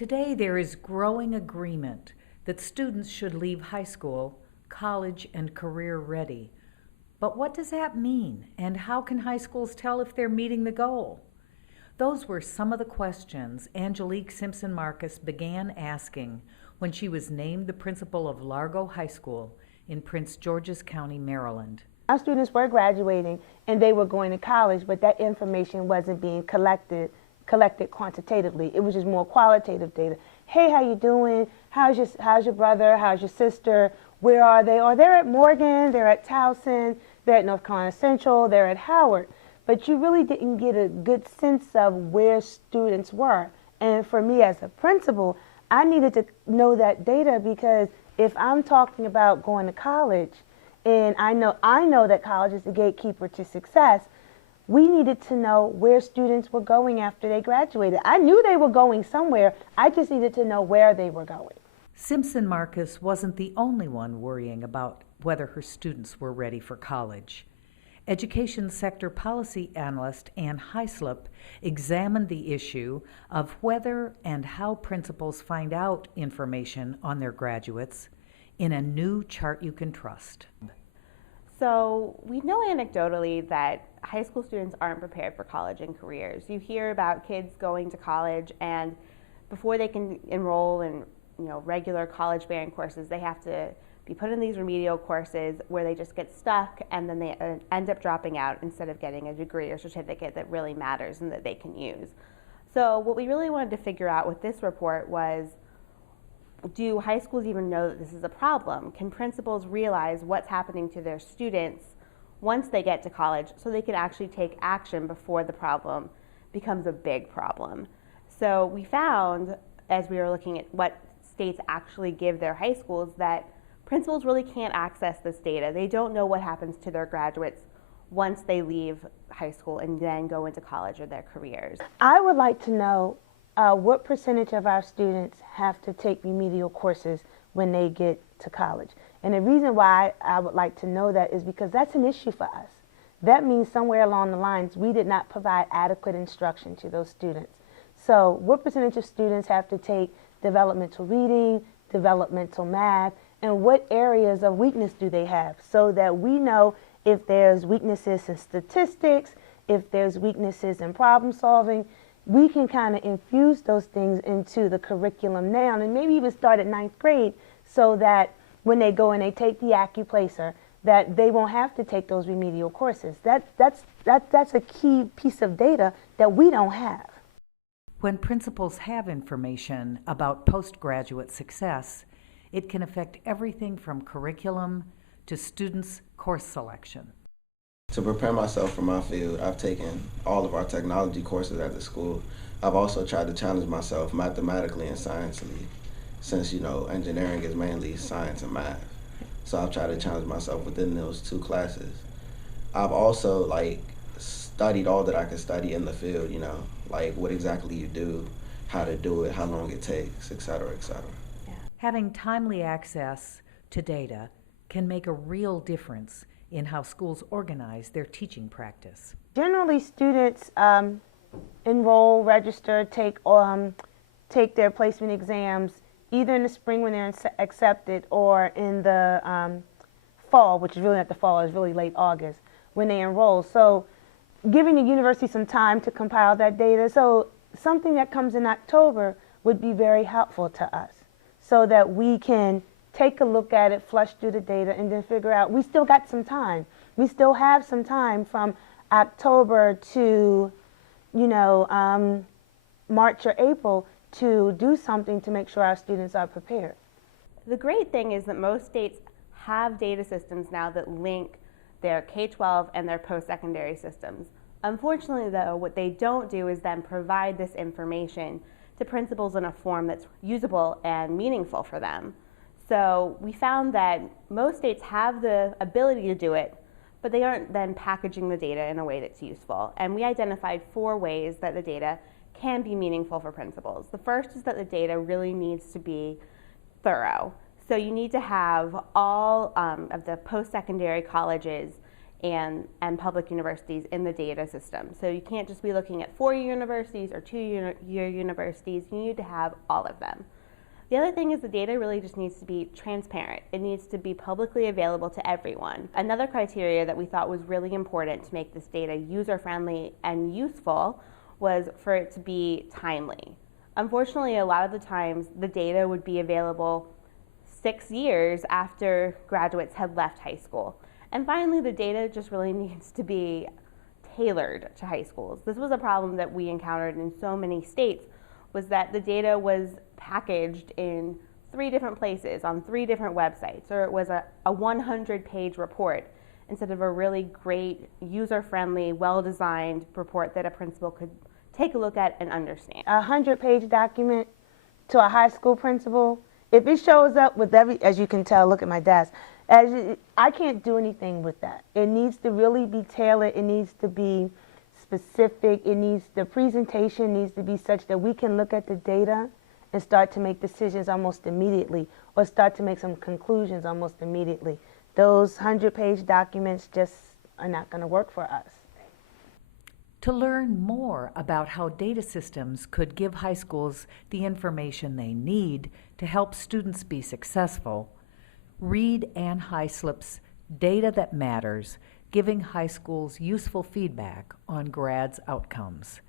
Today, there is growing agreement that students should leave high school, college, and career ready. But what does that mean, and how can high schools tell if they're meeting the goal? Those were some of the questions Angelique Simpson-Marcus began asking when she was named the principal of Largo High School in Prince George's County, Maryland. Our students were graduating and they were going to college, but that information wasn't being collected quantitatively. It was just more qualitative data. Hey, how you doing? How's your brother? How's your sister? Where are they? Or they're at Morgan, they're at Towson, they're at North Carolina Central, they're at Howard. But you really didn't get a good sense of where students were. And for me as a principal, I needed to know that data, because if I'm talking about going to college, and I know that college is the gatekeeper to success, we needed to know where students were going after they graduated. I knew they were going somewhere. I just needed to know where they were going. Simpson-Marcus wasn't the only one worrying about whether her students were ready for college. Education sector policy analyst Hyslop examined the issue of whether and how principals find out information on their graduates in a new chart you can trust. So we know anecdotally that high school students aren't prepared for college and careers. You hear about kids going to college, and before they can enroll in regular college-bearing courses, they have to be put in these remedial courses where they just get stuck, and then they end up dropping out instead of getting a degree or certificate that really matters and that they can use. So what we really wanted to figure out with this report was, do high schools even know that this is a problem? Can principals realize what's happening to their students once they get to college so they can actually take action before the problem becomes a big problem? So we found, as we were looking at what states actually give their high schools, that principals really can't access this data. They don't know what happens to their graduates once they leave high school and then go into college or their careers. I would like to know what percentage of our students have to take remedial courses when they get to college. And the reason why I would like to know that is because that's an issue for us. That means somewhere along the lines we did not provide adequate instruction to those students. So what percentage of students have to take developmental reading, developmental math, and what areas of weakness do they have, so that we know if there's weaknesses in statistics, if there's weaknesses in problem solving. We can kind of infuse those things into the curriculum now, and maybe even start at 9th grade, so that when they go and they take the AccuPlacer, that they won't have to take those remedial courses. That's a key piece of data that we don't have. When principals have information about postgraduate success, it can affect everything from curriculum to students' course selection. To prepare myself for my field, I've taken all of our technology courses at the school. I've also tried to challenge myself mathematically and sciencely, since engineering is mainly science and math. So I've tried to challenge myself within those two classes. I've also studied all that I could study in the field, like what exactly you do, how to do it, how long it takes, et cetera, et cetera. Having timely access to data can make a real difference in how schools organize their teaching practice. Generally, students enroll, register, take their placement exams either in the spring when they're accepted, or in the fall, which is really not the fall, it's really late August, when they enroll. So giving the university some time to compile that data. So something that comes in October would be very helpful to us, so that we can take a look at it, flush through the data, and then figure out we still got some time. We still have some time from October to, March or April to do something to make sure our students are prepared. The great thing is that most states have data systems now that link their K-12 and their post-secondary systems. Unfortunately, though, what they don't do is then provide this information to principals in a form that's usable and meaningful for them. So we found that most states have the ability to do it, but they aren't then packaging the data in a way that's useful. And we identified 4 ways that the data can be meaningful for principals. The first is that the data really needs to be thorough. So you need to have all of the post-secondary colleges and public universities in the data system. So you can't just be looking at 4-year universities or 2-year universities. You need to have all of them. The other thing is the data really just needs to be transparent. It needs to be publicly available to everyone. Another criteria that we thought was really important to make this data user-friendly and useful was for it to be timely. Unfortunately, a lot of the times the data would be available 6 years after graduates had left high school. And finally, the data just really needs to be tailored to high schools. This was a problem that we encountered in so many states, was that the data was packaged in 3 different places on 3 different websites, or it was a 100-page report instead of a really great, user-friendly, well-designed report that a principal could take a look at and understand. A 100-page document to a high school principal, if it shows up with as you can tell, look at my desk, I can't do anything with that. It needs to really be tailored. It needs to be specific. The presentation needs to be such that we can look at the data and start to make decisions almost immediately, or start to make some conclusions almost immediately. Those 100-page documents just are not going to work for us. To learn more about how data systems could give high schools the information they need to help students be successful, read Ann Hyslop's Data That Matters, Giving High Schools Useful Feedback on Grads' Outcomes.